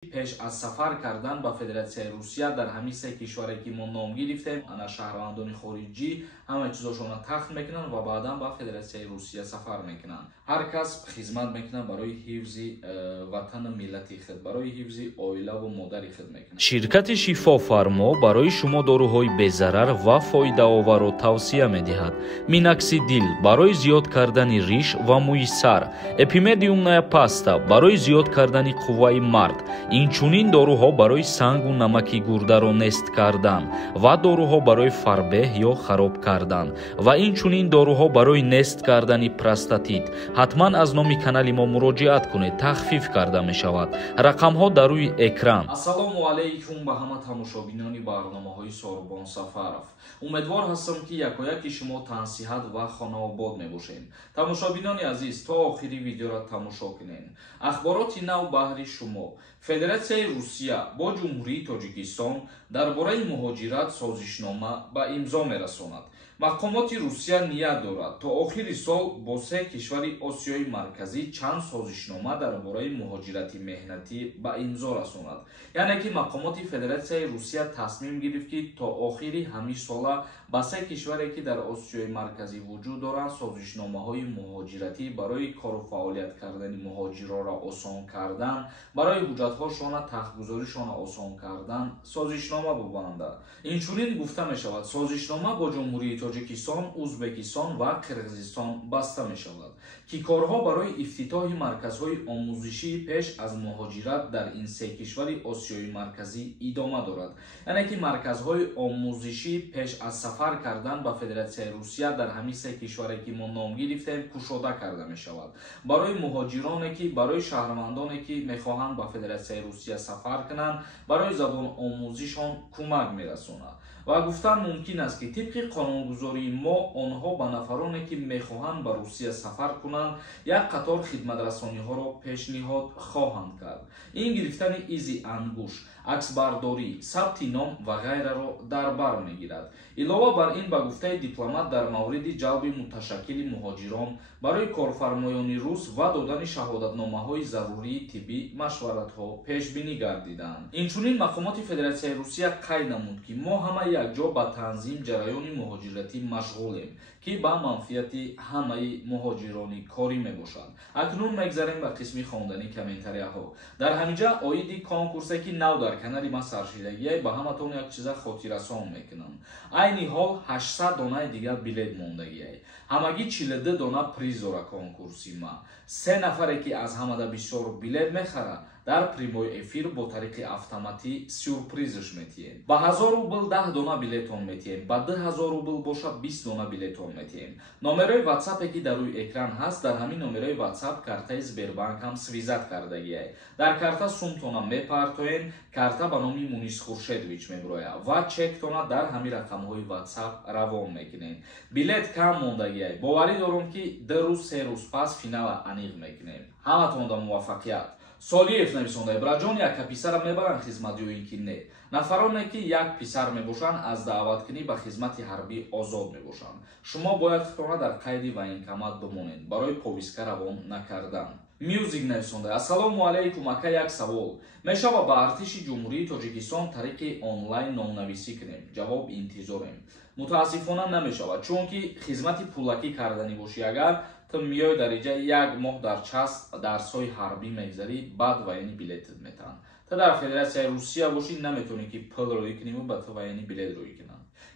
پیش از سفر کردن به فدراسیون روسیه در همین سه کشوری که ما نام گرفتیم انا شهروندان خارجی همه چیزاشون تخت میکنن و بعدا به فدراسیون روسیه سفر میکنن. هر کس خدمت میکنه برای حفظ وطن ملت خود، برای حفظ عائله و مادر خود میکنه. شرکت شفا فارما برای شما داروهای بی‌ضرر و فایده آور را توصیه میدهد. میناکسیدیل برای زیاد کردن ریش و موی سر، اپیمدیوم پاستا برای زیاد کردن قوه مرد. اینچنین داروها برای سنگ و نمک گرده را نست کردن و داروها برای فربه یا خراب کردن و اینچنین داروها برای نست کردن پروستاتیت. حتما از نام کانال ما مراجعت کنید، تخفیف کرده می شود. رقم ها در روی اکران. السلام علیکم به همه تماشابینان برنامه های ساربان سفرов. امیدوار هستم که یکایک شما تن صحت و خانه آباد می باشین. تماشابینان عزیز تا آخری ویدیو را تماشا کنین. اخبارات نو بهر شما. فدراسیون روسیه با جمهوری تاجیکستان درباره مهاجرت سازشنامه به امضا می‌رساند. مقامات روسیه نیت دارد تا آخر سال با سه کشور آسیای مرکزی چند سازشنامه درباره مهاجرت مهنتی به امضا رساند. یعنی که مقامات فدراسیون روسیه تصمیم گرفت که تا آخر همین سال با سه کشوری که در آسیای مرکزی وجود دارند سازشنامه‌های مهاجرتی برای کار و فعالیت کردن مهاجران را آسان کردن، برای حجت‌هاشان تخت-گذاریشان آسان کردن سازشنامه ببندند. اینچنین گفته می‌شود سازشنامه با جمهوری تاجیکستان، ازبکستان و قرقیزستان بسته می‌شود که کارها برای افتتاح مرکزهای آموزشی پیش از مهاجرت در این سه کشور آسیای مرکزی ادامه دارد. یعنی که مرکزهای آموزشی پیش از سفر کردن به فدراسیون روسیه در همین سه کشوری که ما نام گرفتیم گشوده کرده می‌شود. برای مهاجرانی که برای شهروندانی که می‌خواهند به فدراسیون روسیه سفر کنند برای زبان آموزیشان کمک می‌رساند. و گفتن ممکن است که طبق قانونگذاری ما آنها به نفرانی که میخواهند به روسیه سفر کنند یک قطار خدمت رسانی ها را پیشنهاد خواهند کرد. این گرفتن ایزی انگوش، عکس برداری، ثبت نام و غیره را در بر میگیرد. علاوه بر این به گفته دیپلمات در مورد جلب متشکل مهاجران برای کارفرمایان روس و دادن شهادتنامه های ضروری طبی مشورت ها پیش بینی گردیدند. اینچنین مقامات فدراسیون روسیه قید نمود که ما همه یک جا به تنظیم جریان مهاجرتی مشغولیم که به منفعت همه مهاجران کاری میباشد. اکنون میگذاریم به قسمی خواندنی کامنتاری ها. در همینجا آیدی کنکورسی که نو در کانال ما سرشیدگی به همتون یک چیز خاطررسان میکنم. عین حال 800 دانه دیگر بلیت موندگی. همگی 42 دانه پریز داره کنکورسی ما. 3 نفری که از همه بسیار بلیت میخره در پریموی افیر با طریق اتوماتی سورپرایزش میتیم. با 1000 روبل 10 دانه بلیتون میتیم. با 2000 روبل باشه 20 دانه بلیتون میتیم. نمره واتساپی که در روی اکران هست در همین نمره واتساپ کارت سبربانک هم سویزات کردگیه. در کارت سومتون میپرتوین، کارت به نام مونیس خورشیدویچ میبروه و چکتون در همین رقم های واتساپ روان میکنین. بلیت کم موندگیه. باوری دارم که 2 روز 3 روز پس فینال انیق میکنیم. همتون دا موفقیت. سالیف نویسنده ابراجان یک پسر میبرن خدمت یا اینکه نه. نفرانی که یک پسر میباشن از دعوت کنی به خدمت حربی آزاد میباشن. شما باید خودتان در قید و اینکامات بمانید برای پویسکا روان نکردن. میوزیک نویسنده السلام علیکم اکا یک سوال میشود به ارتش جمهوری تاجیکستان طریق آنلاین نامنویسی کنیم؟ جواب انتظاریم. متاسفانه نمیشود چون که خدمت پولکی کردنی باشی اگر تو میای در اینجا 1 ماه در درس های حربی میگذاری بعد وینی بلیتت میتن. تا در فدراسیون روسیه باشی نمیتونی که پول روی کنی و بعد وینی بلیت روی کنن.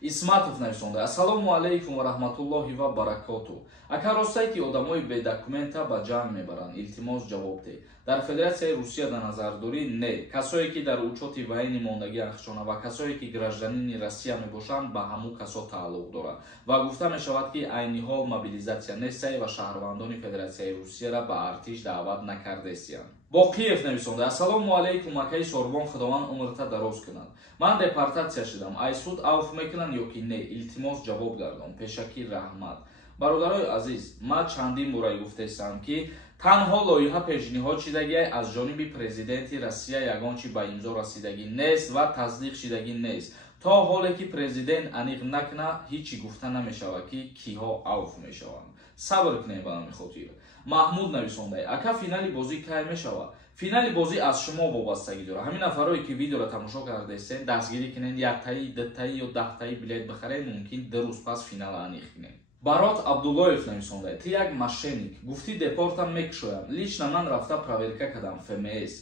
اسماتوف نویسنده السلام علیکم و رحمت الله و برکاته. اگر راستایی که آدمای بی دکومنت به جنگ میبرن التماس جواب ده. در فدراسیون روسیه در نظر داری نه. کسایی که در اوچات وین ماندگی اخشانه و کسایی که گراجدانین روسیه میباشند به همو کسا تعلق دارد و گفته میشود که عین حال موبیلیزاسیون نیست و شهروندان فدراسیون روسیه را به ارتش دعوت نکرده استند. با کیف نویسنده السلام علیکم اکای سوربان خداوند عمرت دراز کند. من دپارتاسیا شدم. ای سود عفو میکنن یا که نه؟ التماس جواب گردان. پیشکی رحمت. برادرای عزیز ما چندین بار گفته استم که تنها لایحه پیشنهاد شدگی از جانب پرزیدنت روسیه یگانچی به امضا رسیدگی نیست و تصدیق شدگی نیست. تا حالی که پرزیدنت انیق نکنه هیچی گفته نمیشود که کیها عفو میشوند. صبر کنید برای خاطر. محمود نویسنده اکا فینال بازی کی میشود؟ финали бозӣ аз шумо вобастагӣ дорад. ҳамин нафарое ки видеоро тамошо кардаистед дастгирӣ кунед, яктаи, дутаи ё даҳтаи билет бихаред, мумкин 2 рӯз пас финал аниқ кунед. Барот Абдуллоев нависонда: ти як мошенник, гуфти депортам мекушоям, лично ман рафта проверка кардам ФМС.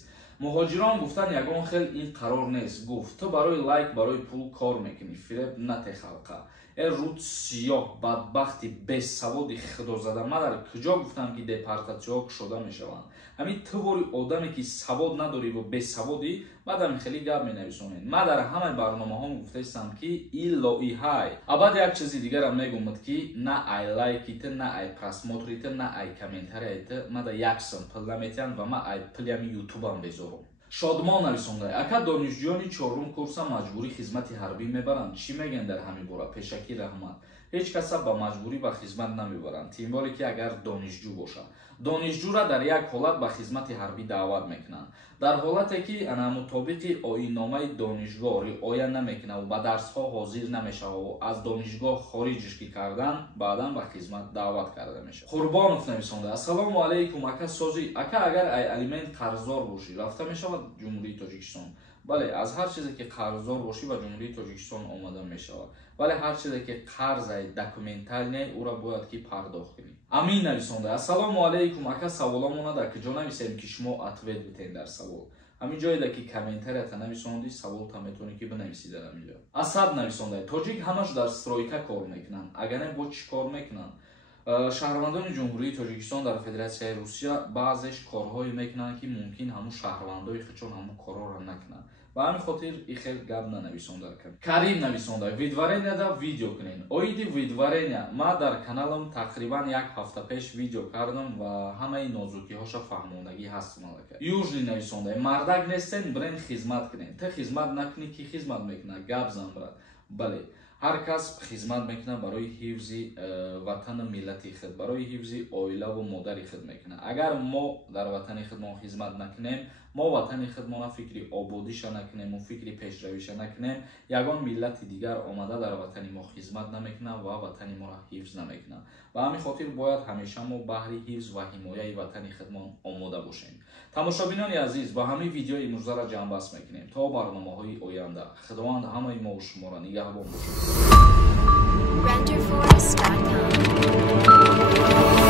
муҳоҷирон гуфтан ягон хел ин қарор нест. Гуфт ту барои лайк, барои пул кор мекунӣ, фиреб нате халқа. руд сиёҳ бадбахти бесаводи худозада. ма дар куҷо гуфтам ки депортатсиё кушода мешаванд? ҳамин твори одаме ки савод надорӣ ва бесаводӣ баъд ҳамин хеле гап менависонед. ма дар ҳамаи барномаҳом гуфтаистам ки илло и ҳай. абад як чизи дигарам мегӯмад ки на ай лайките, на ай просмотрите, на ай комментарияте ма да як сум пул наметиҳанд ва ма ай пулями ютубам безорум. Шодмон нависонда: ака донишҷӯёни 4-рум курса маҷбурӣ хизмати ҳарбӣ мебаранд. Чӣ мегӯянд дар ҳамин бора? Пешакӣ раҳмат. ҳеҷ каса ба маҷбурӣ ба хизмат намебаранд, тим боле ки агар донишҷӯ бошад. донишҷӯро дар як ҳолат ба хизмати ҳарбӣ даъват мекунанд. дар ҳолате ки ана мутобиқи оинномаи донишгоҳ риоя намекунад ва ба дарсҳо ҳозир намешавад ва аз донишгоҳ хориҷш ки кардан баъдан ба хизмат даъват карда мешавад. Қурбонов нависонда: ассалому алайкум ака созӣ. ака агар ай алимент қарздор бошӣ, рафта мешавад ҷумҳурии Тоҷикистон? бале, аз ҳар чизе ки қарздор бошӣ ба ҷумҳурии Тоҷикистон омада мешавад. вале ҳар чизе ки қарзай документальне уро бояд ки пардохт кунӣ. амин нависонда: ассалому алайкум ака саволамона дар куҷо нависем ки шумо ответ битен дар савол. ҳамин ҷоеда ки комментарията нависонди саволта метавонӣ ки бинависӣ дар ҳамин ҷо. асад нависонда: тоҷик ҳамаш дар стройка кор мекунанд. агар не бо чӣ кор мекунанд? шаҳрвандони ҷумҳурии Тоҷикистон дар Федератсияи Русия баъзеш корҳое мекунанд ки мумкин ҳамун шаҳрвандои худшон ҳамун корҳоро накунанд. ба ҳамин хотир и хел гап нанависонда кам. Карим нависонда: видваренияда видео кунед. оиди видварения ма дар каналам тақрибан як ҳафта пеш видео кардам ва ҳамаи нозукиҳоша фаҳмондагӣ ҳаст малака. южни нависонда: мардак нестен, бирен хизмат кунед. ти хизмат накунӣ, ки хизмат мекунад? гап зан брат. бале, ҳар кас хизмат мекунад барои ҳифзи ватану миллати худ, барои ҳифзи оилаву модари худ мекунад. агар мо дар ватани худмон хизмат накунем, мо ватани худмона фикри ободиша накунем, фикри пешравиша накунем, ягон миллати дигар омада дар ватани мо хизмат намекунад ва ватани моро ҳифз намекунад. ба ҳамин хотир бояд ҳамеша мо баҳри ҳифз ва ҳимояи ватани худмон омода бошем. тамошобинони азиз, ба ҳамин видеои имрӯзара ҷамъбаст мекунем то барномаҳои оянда. худованд ҳамаи мо шуморо нигаҳбон бошад. RenderForest.com